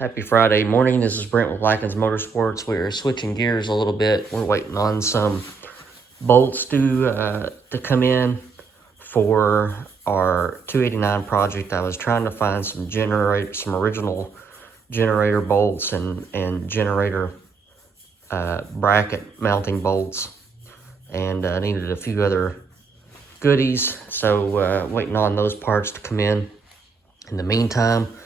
Happy Friday morning. This is Brent with Lykins Motorsports. We're switching gears a little bit. We're waiting on some bolts to come in for our 289 project. I was trying to find some original generator bolts and generator bracket mounting bolts, and needed a few other goodies. So waiting on those parts to come in. In the meantime,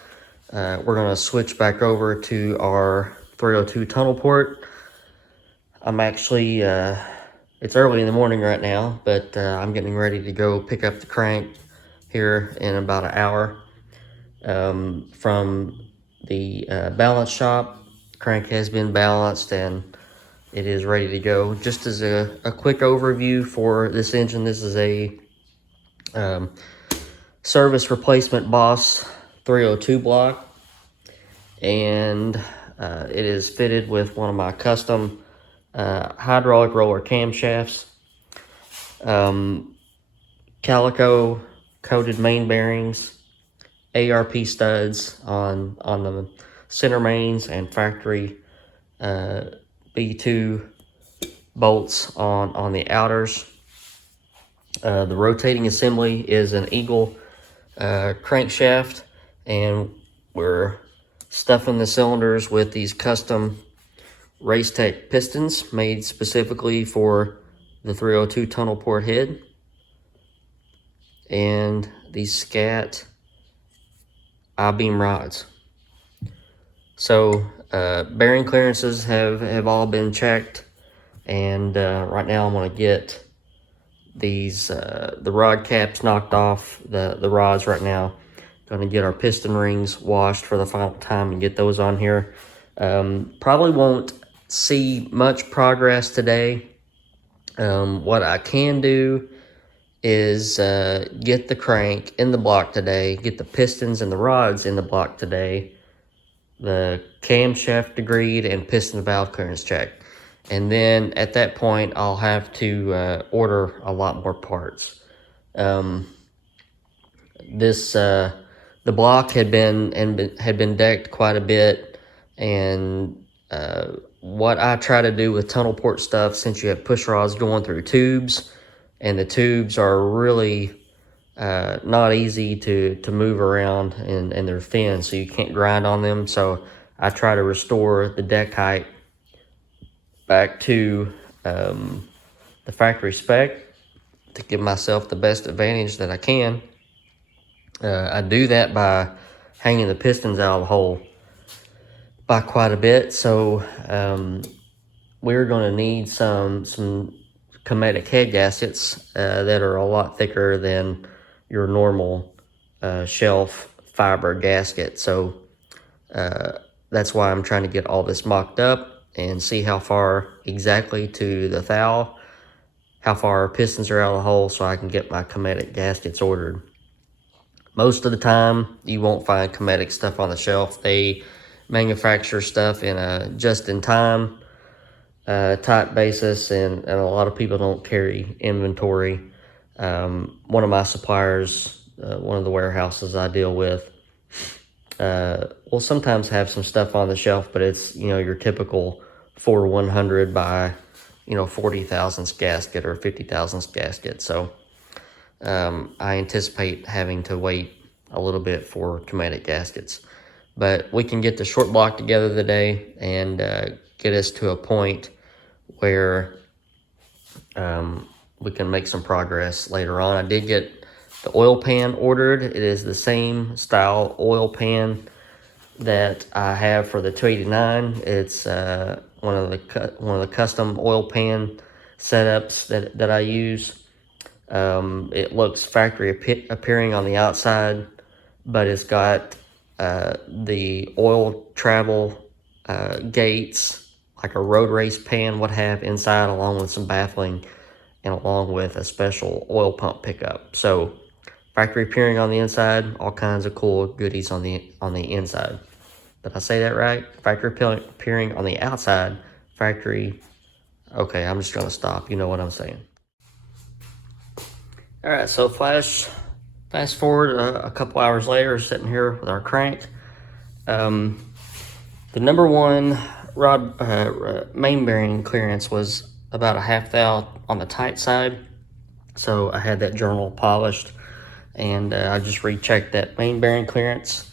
we're going to switch back over to our 302 tunnel port. I'm actually, it's early in the morning right now, but I'm getting ready to go pick up the crank here in about an hour from the balance shop. Crank has been balanced and it is ready to go. Just as a quick overview for this engine, this is a service replacement Boss 302 block, and it is fitted with one of my custom hydraulic roller camshafts, calico coated main bearings, ARP studs on the center mains, and factory B2 bolts on the outers. The rotating assembly is an Eagle crankshaft, and we're stuffing the cylinders with these custom Racetech pistons made specifically for the 302 tunnel port head, and these scat I-beam rods. So bearing clearances have all been checked, and right now I'm going to get these the rod caps knocked off the rods right now. Going to get our piston rings washed for the final time and get those on here. Probably won't see much progress today. What I can do is get the crank in the block today, get the pistons and the rods in the block today, the camshaft degreed and piston valve clearance checked. And then at that point, I'll have to order a lot more parts. The block had been decked quite a bit, and what I try to do with tunnel port stuff, since you have push rods going through tubes, and the tubes are really not easy to move around, and they're thin, so you can't grind on them. So I try to restore the deck height back to the factory spec to give myself the best advantage that I can. I do that by hanging the pistons out of the hole by quite a bit. So we're going to need some Cometic head gaskets that are a lot thicker than your normal shelf fiber gasket. So that's why I'm trying to get all this mocked up and see how far exactly to the thou, how far our pistons are out of the hole, so I can get my Cometic gaskets ordered. Most of the time, you won't find Cometic stuff on the shelf. They manufacture stuff in a just-in-time type basis, and a lot of people don't carry inventory. One of my suppliers, one of the warehouses I deal with, will sometimes have some stuff on the shelf, but it's, your typical 4-100 by 40 thousandths gasket or 50 thousandths gasket. So I anticipate having to wait a little bit for Cometic gaskets, but we can get the short block together today and get us to a point where we can make some progress later on. I did get the oil pan ordered. It is the same style oil pan that I have for the 289. It's one of the custom oil pan setups that I use. It looks factory appearing on the outside, but it's got the oil travel gates like a road race pan would have inside, along with some baffling and along with a special oil pump pickup. So factory appearing on the inside, all kinds of cool goodies on the inside. Did I say that right? Factory appearing on the outside, factory. Okay, I'm just gonna stop. You know what I'm saying. All right, so fast forward a couple hours later, sitting here with our crank. The number one main bearing clearance was about a half thou on the tight side. So I had that journal polished, and I just rechecked that main bearing clearance,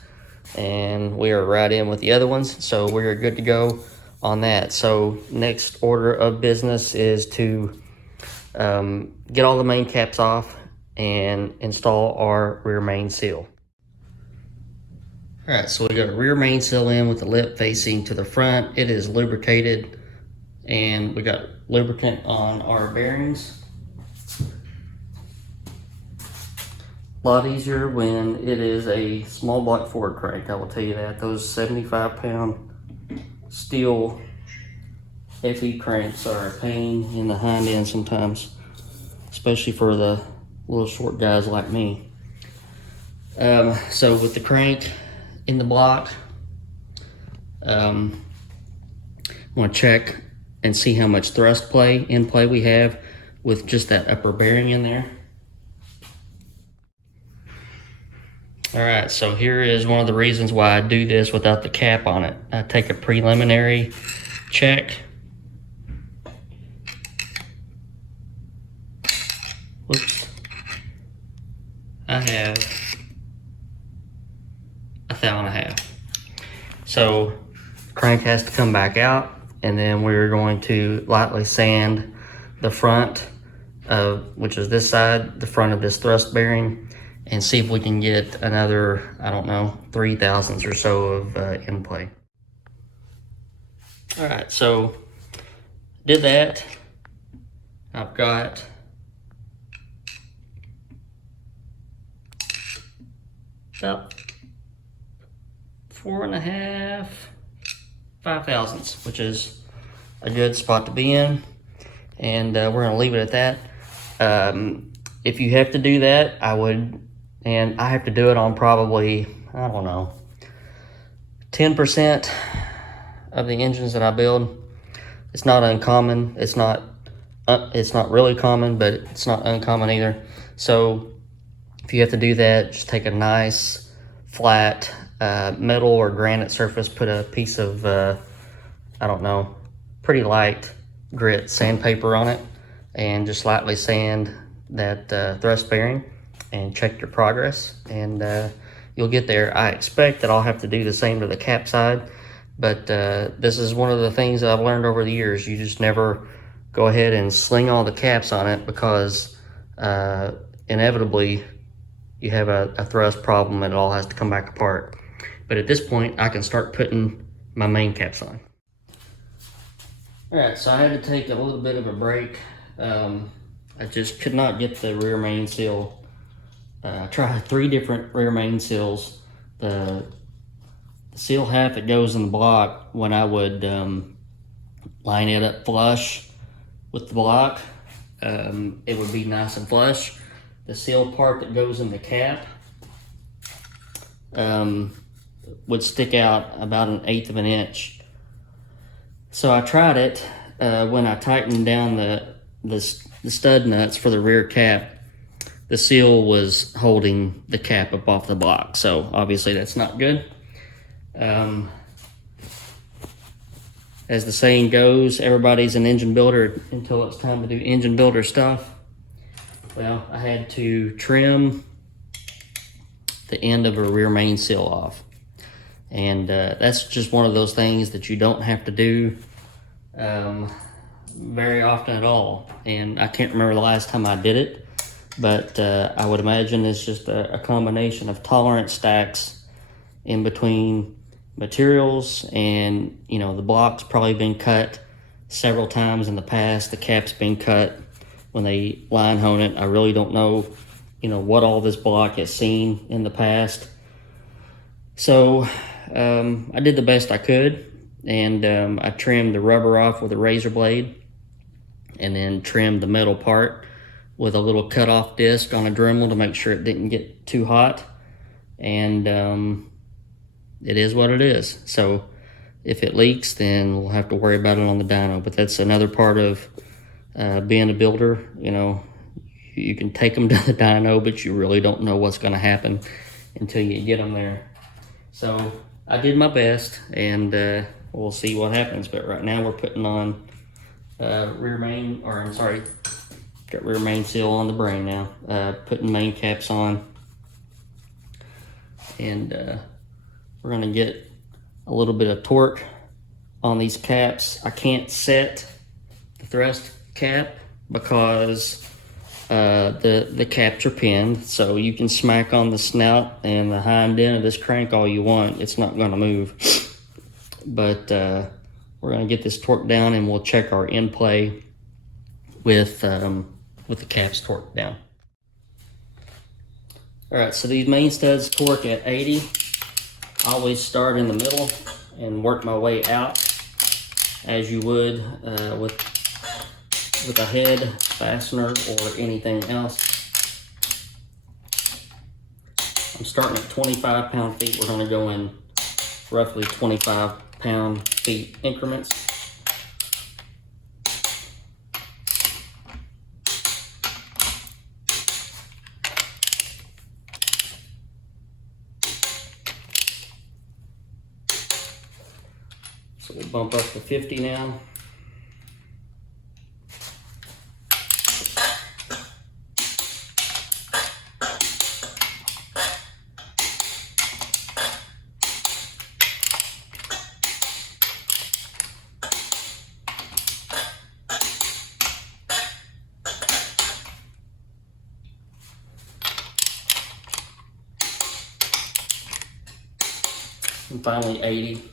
and we are right in with the other ones. So we're good to go on that. So next order of business is to get all the main caps off and install our rear main seal. All right, so we got a rear main seal in with the lip facing to the front. It is lubricated, and we got lubricant on our bearings. A lot easier when it is a small block Ford crank, I will tell you that. Those 75-pound steel FE cranks are a pain in the hind end sometimes, especially for the little short guys like me. So with the crank in the block, I'm going to check and see how much thrust in play we have with just that upper bearing in there. All right, so here is one of the reasons why I do this without the cap on it. I take a preliminary check. Whoops. I have 1.5 thou. So crank has to come back out, and then we're going to lightly sand the front of, which is this side, the front of this thrust bearing, and see if we can get another, I don't know, 3 thousandths or so of in play. All right, so did that. I've got about 4.5, 5 thousandths, which is a good spot to be in, and we're gonna leave it at that. If you have to do that, I would. And I have to do it on probably, I don't know, 10% of the engines that I build. It's not uncommon. It's not really common, but it's not uncommon either. So if you have to do that, just take a nice flat metal or granite surface, put a piece of, I don't know, pretty light grit sandpaper on it, and just lightly sand that thrust bearing, and check your progress, and you'll get there. I expect that I'll have to do the same to the cap side, but this is one of the things that I've learned over the years. You just never go ahead and sling all the caps on it, because inevitably you have a thrust problem and it all has to come back apart. But at this point, I can start putting my main caps on. All right, so I had to take a little bit of a break. I just could not get the rear main seal. I tried 3 different rear main seals. The seal half that goes in the block, when I would line it up flush with the block, it would be nice and flush. The seal part that goes in the cap would stick out about 1/8 of an inch. So I tried it when I tightened down the stud nuts for the rear cap. The seal was holding the cap up off the block, so obviously that's not good. As the saying goes, everybody's an engine builder until it's time to do engine builder stuff. Well, I had to trim the end of a rear main seal off, and that's just one of those things that you don't have to do very often at all. And I can't remember the last time I did it, but I would imagine it's just a combination of tolerance stacks in between materials, and the block's probably been cut several times in the past. The cap's been cut when they line hone it. I really don't know what all this block has seen in the past. So I did the best I could, and I trimmed the rubber off with a razor blade, and then trimmed the metal part with a little cut-off disc on a Dremel to make sure it didn't get too hot. And it is what it is. So if it leaks, then we'll have to worry about it on the dyno. But that's another part of being a builder. You can take them to the dyno, but you really don't know what's going to happen until you get them there. So I did my best, and we'll see what happens. But right now we're putting on rear main, or I'm sorry, got rear main seal on the brain now. Putting main caps on, and we're gonna get a little bit of torque on these caps. I can't set the thrust cap because the caps are pinned, so you can smack on the snout and the hind end of this crank all you want, it's not going to move. But we're going to get this torque down, and we'll check our in play with the caps torqued down. All right, so these main studs torque at 80. I always start in the middle and work my way out as you would with a head fastener or anything else. I'm starting at 25 pound-feet. We're going to go in roughly 25 pound-feet increments. So we'll bump up to 50 now. And finally 80.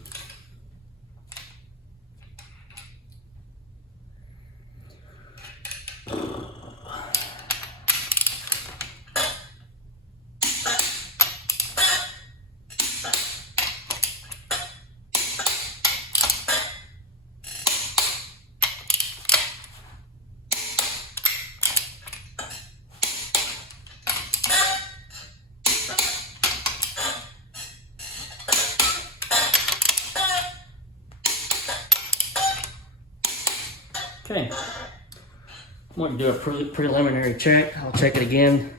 Okay, I'm going to do a preliminary check. I'll check it again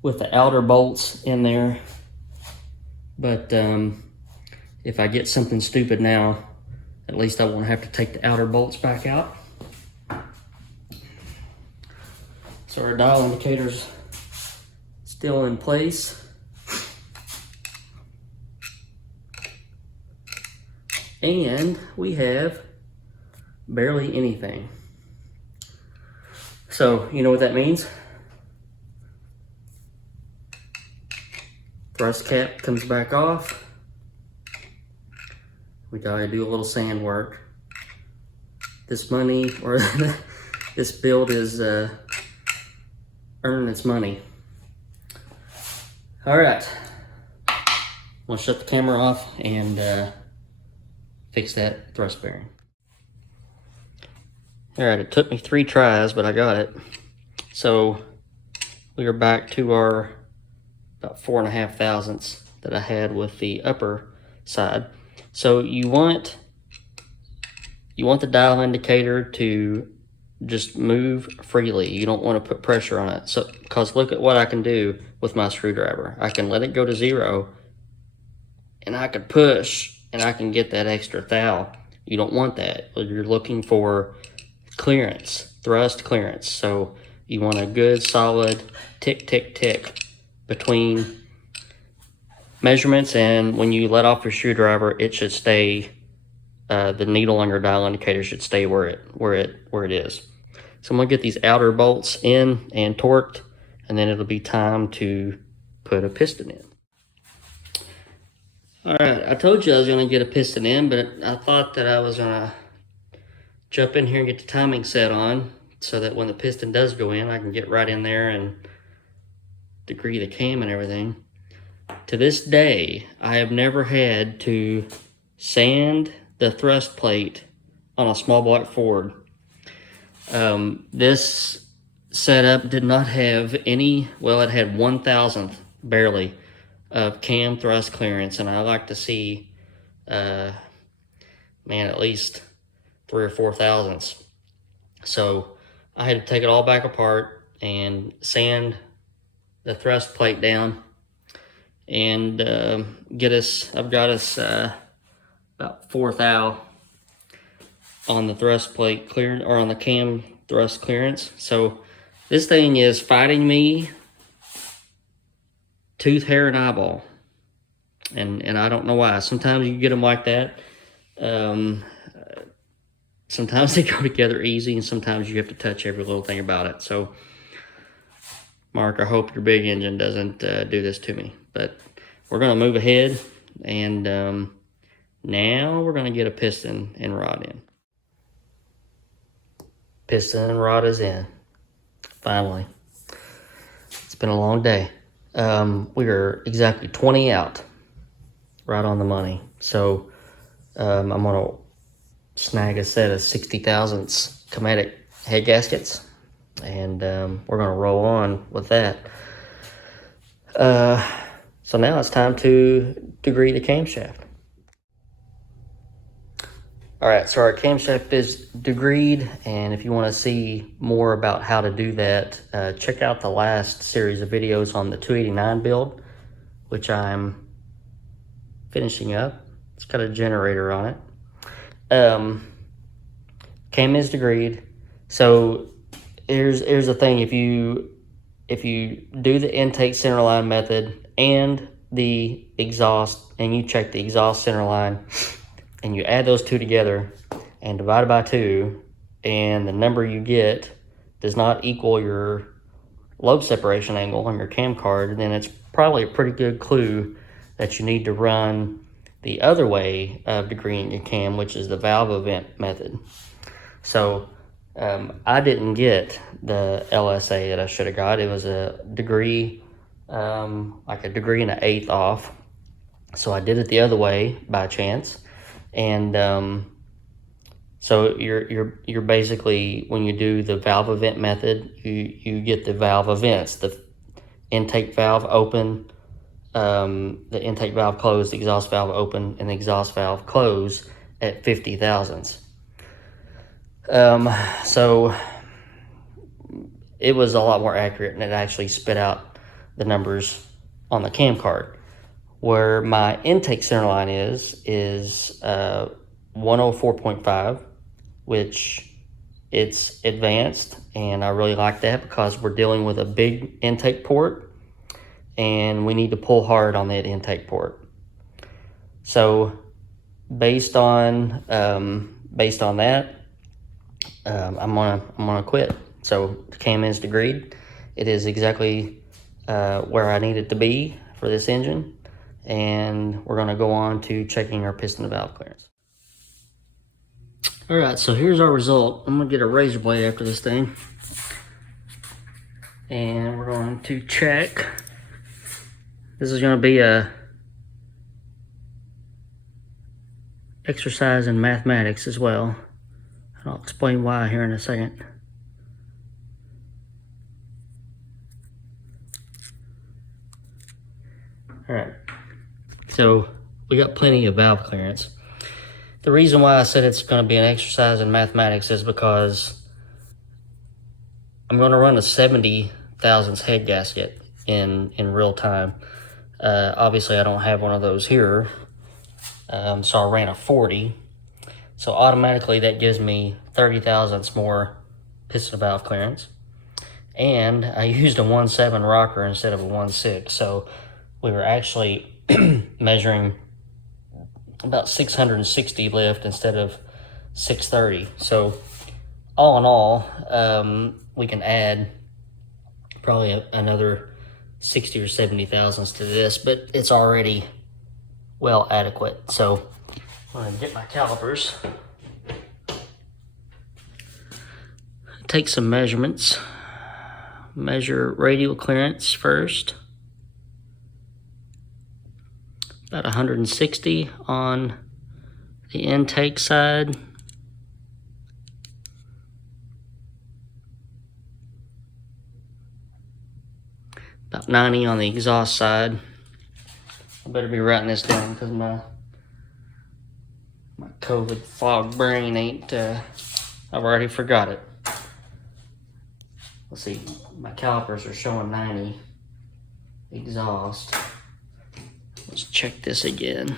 with the outer bolts in there. But if I get something stupid now, at least I won't have to take the outer bolts back out. So our dial indicator's still in place. And we have barely anything. So, you know what that means? Thrust cap comes back off. We gotta do a little sand work. This money, or this build is earning its money. All right, I'm gonna shut the camera off and fix that thrust bearing. All right, it took me 3 tries, but I got it. So we are back to our about 4.5 thousandths that I had with the upper side. So you want the dial indicator to just move freely. You don't want to put pressure on it. So, because look at what I can do with my screwdriver. I can let it go to 0, and I can push, and I can get that extra thou. You don't want that. You're looking for clearance, thrust clearance. So you want a good solid tick, tick, tick between measurements, and when you let off your screwdriver, it should stay, the needle on your dial indicator should stay where it is. So I'm gonna get these outer bolts in and torqued, and then it'll be time to put a piston in. All right, I told you I was gonna get a piston in, but I thought that I was gonna jump in here and get the timing set on so that when the piston does go in, I can get right in there and degree the cam and everything. To this day, I have never had to sand the thrust plate on a small block Ford. This setup did not have any, well, it had 1/1000th barely of cam thrust clearance, and I like to see, man, at least 3 or 4 thousandths. So I had to take it all back apart and sand the thrust plate down, and I've got us about 4th thou on the thrust plate clearance, or on the cam thrust clearance. So this thing is fighting me tooth, hair, and eyeball, and I don't know why. Sometimes you get them like that. Sometimes they go together easy, and sometimes you have to touch every little thing about it. So, Mark, I hope your big engine doesn't do this to me. But we're going to move ahead, and now we're going to get a piston and rod in. Piston and rod is in, finally. It's been a long day. We are exactly 20 out, right on the money. So I'm going to snag a set of 60 thousandths Cometic head gaskets, and we're going to roll on with that. So now it's time to degree the camshaft. All right, so our camshaft is degreed, and if you want to see more about how to do that, check out the last series of videos on the 289 build, which I'm finishing up. It's got a generator on it. Cam is degreed. So here's the thing: if you do the intake center line method and the exhaust, and you check the exhaust center line, and you add those two together and divide it by 2, and the number you get does not equal your lobe separation angle on your cam card, then it's probably a pretty good clue that you need to run the other way of degreeing your cam, which is the valve event method. So I didn't get the LSA that I should have got. It was a degree, like a degree and an 1/8 off. So I did it the other way by chance. And so you're basically, when you do the valve event method, you get the valve events, the intake valve open, the intake valve close, the exhaust valve open, and the exhaust valve close at 50 thousandths. So it was a lot more accurate, and it actually spit out the numbers on the cam card. Where my intake center line is 104.5, which it's advanced, and I really like that because we're dealing with a big intake port, and we need to pull hard on that intake port. So based on that, I'm gonna quit. So the cam is degreed. It is exactly where I need it to be for this engine. And we're going to go on to checking our piston and valve clearance. All right, so here's our result. I'm going to get a razor blade after this thing, and we're going to check. This is going to be a exercise in mathematics as well. I'll explain why here in a second. All right. So we got plenty of valve clearance. The reason why I said it's going to be an exercise in mathematics is because I'm going to run a 70 thousandths head gasket in real time. Obviously, I don't have one of those here, so I ran a 40. So automatically, that gives me 30 thousandths more piston valve clearance. And I used a 1.7 rocker instead of a 1.6, so we were actually measuring about 660 lift instead of 630. So all in all, we can add probably another 60 or 70 thousandths to this, but it's already well adequate. So I'm going to get my calipers, take some measurements, measure radial clearance first. About 160 on the intake side. About 90 on the exhaust side. I better be writing this down because my COVID fog brain ain't, I've already forgot it. Let's see, my calipers are showing 90 exhaust. Let's check this again.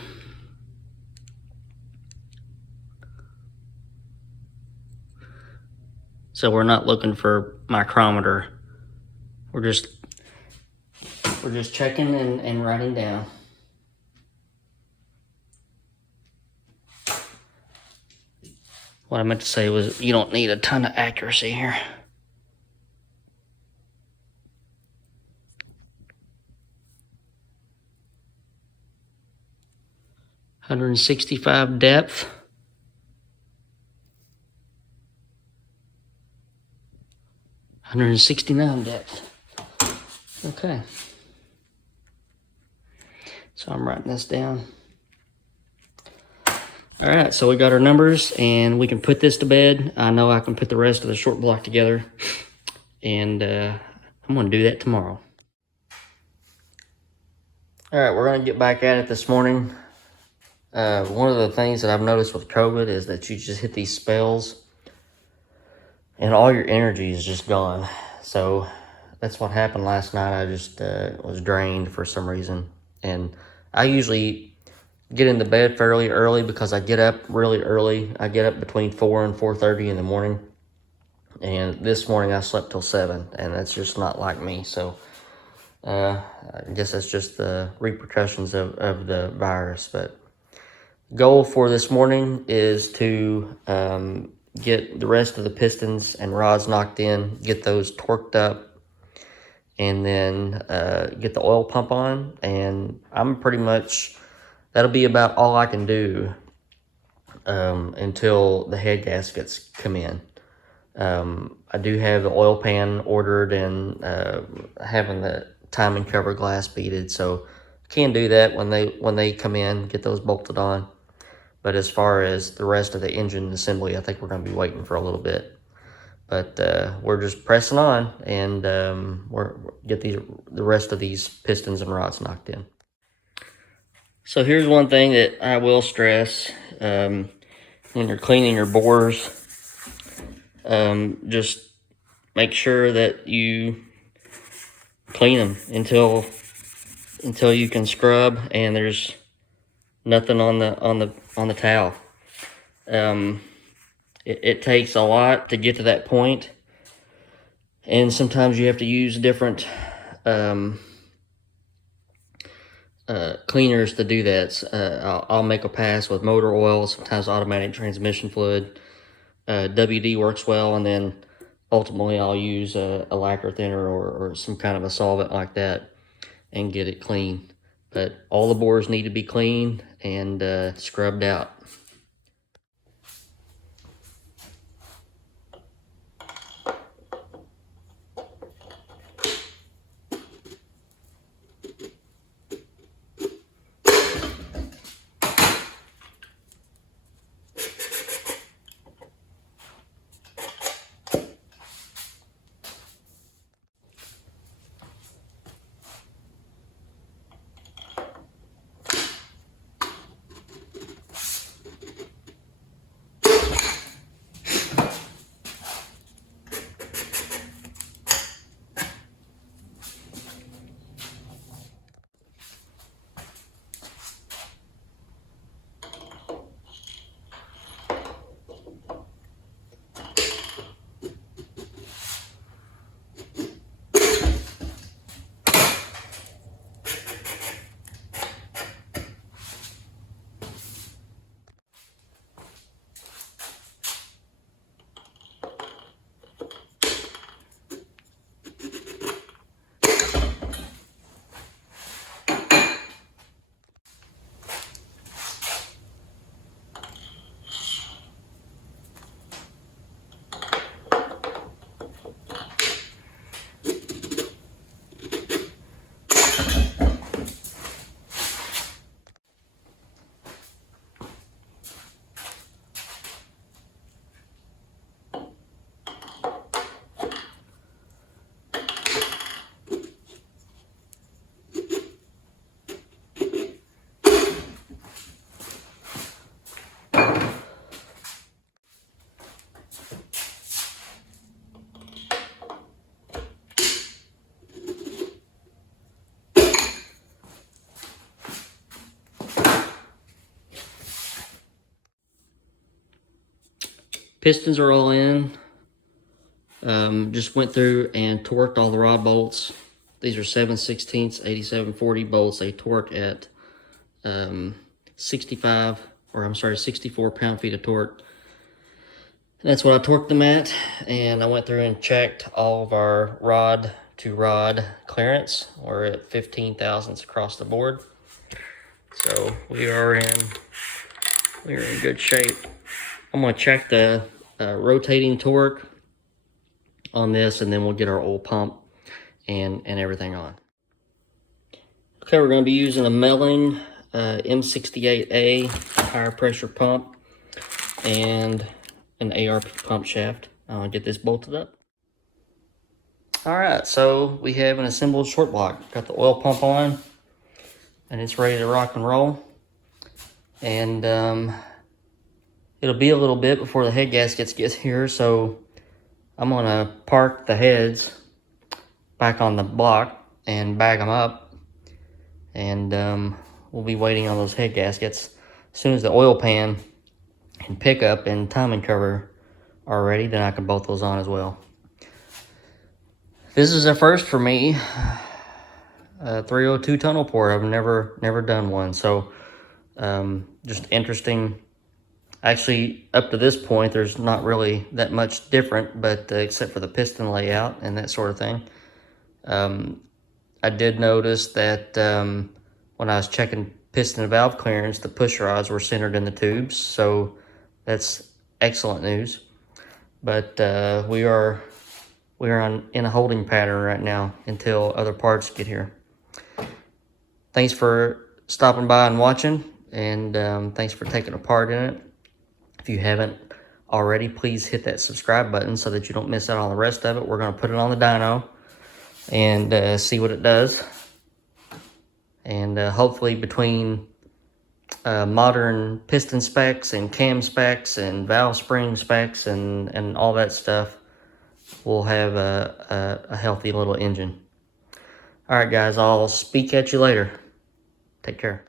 So we're not looking for micrometer. We're just checking and writing down. What I meant to say was you don't need a ton of accuracy here. .165 depth. 169 depth. Okay. So I'm writing this down. All right, so we got our numbers and we can put this to bed. I know I can put the rest of the short block together, and I'm gonna do that tomorrow. All right, we're gonna get back at it this morning. One of the things that I've noticed with COVID is that you just hit these spells and all your energy is just gone. So that's what happened last night. I just was drained for some reason. And I usually get into bed fairly early because I get up really early. I get up between 4 and 4:30 in the morning. And this morning I slept till 7, and that's just not like me. So I guess that's just the repercussions of the virus. But goal for this morning is to get the rest of the pistons and rods knocked in, get those torqued up, and then get the oil pump on. And I'm pretty much, that'll be about all I can do until the head gaskets come in. I do have the oil pan ordered and having the timing cover glass beaded, so can do that when they come in, get those bolted on. But as far as the rest of the engine assembly, I think we're going to be waiting for a little bit. But we're just pressing on, and we're get the rest of these pistons and rods knocked in. So here's one thing that I will stress when you're cleaning your bores. Just make sure that you clean them until you can scrub and there's nothing on the towel. It takes a lot to get to that point, and sometimes you have to use different cleaners to do that. I'll make a pass with motor oil, sometimes automatic transmission fluid. WD works well, and then ultimately I'll use a lacquer thinner or some kind of a solvent like that and get it clean. But all the bores need to be cleaned and scrubbed out. Pistons are all in. Just went through and torqued all the rod bolts. These are 7/16 8740 bolts. They torque at 64 pound-feet of torque. That's what I torqued them at, and I went through and checked all of our rod to rod clearance. We're at 15 thousandths across the board, so we are in good shape. I'm going to check the rotating torque on this, and then we'll get our oil pump and everything on. Okay, we're going to be using a Melling M68A higher pressure pump and an ARP pump shaft. I'm going to get this bolted up. Alright, so we have an assembled short block. Got the oil pump on, and it's ready to rock and roll. And it'll be a little bit before the head gaskets get here, so I'm going to park the heads back on the block and bag them up. And we'll be waiting on those head gaskets. As soon as the oil pan and pickup and timing cover are ready, then I can bolt those on as well. This is a first for me. 302 tunnel port. I've never done one, so just interesting. Actually, up to this point, there's not really that much different, but except for the piston layout and that sort of thing. I did notice that when I was checking piston and valve clearance, the push rods were centered in the tubes, so that's excellent news. But we are in a holding pattern right now until other parts get here. Thanks for stopping by and watching, and thanks for taking a part in it. If you haven't already, please hit that subscribe button so that you don't miss out on the rest of it. We're going to put it on the dyno and see what it does. And hopefully between modern piston specs and cam specs and valve spring specs and all that stuff, we'll have a healthy little engine. All right, guys, I'll speak at you later. Take care.